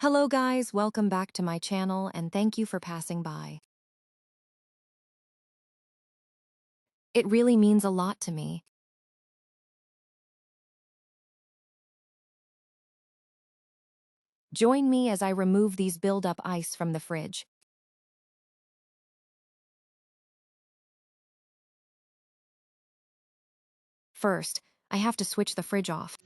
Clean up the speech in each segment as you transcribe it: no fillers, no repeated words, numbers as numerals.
Hello guys, welcome back to my channel and thank you for passing by. It really means a lot to me. Join me as I remove these build-up ice from the fridge. First, I have to switch the fridge off.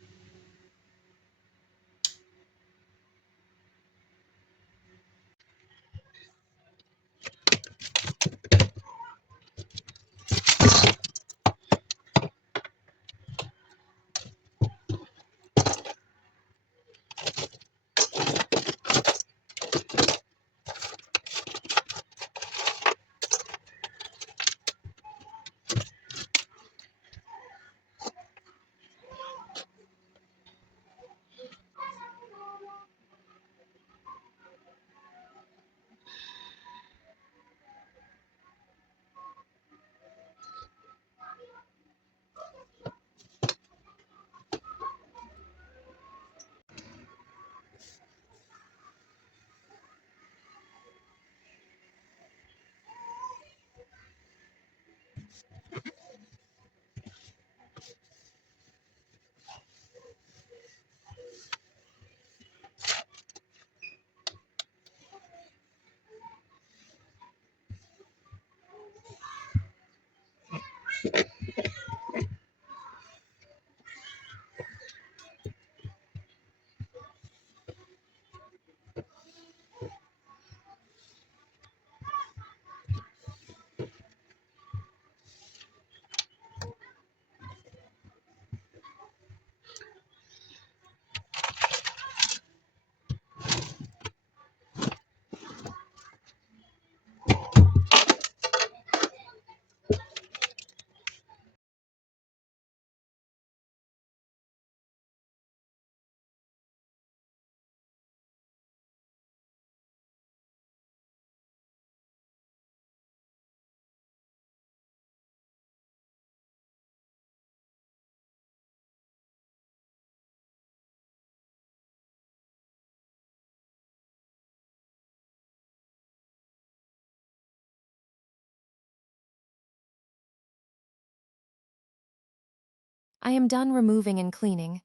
I am done removing and cleaning.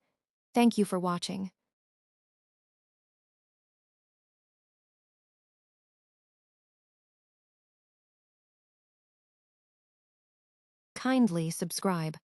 Thank you for watching. Kindly subscribe.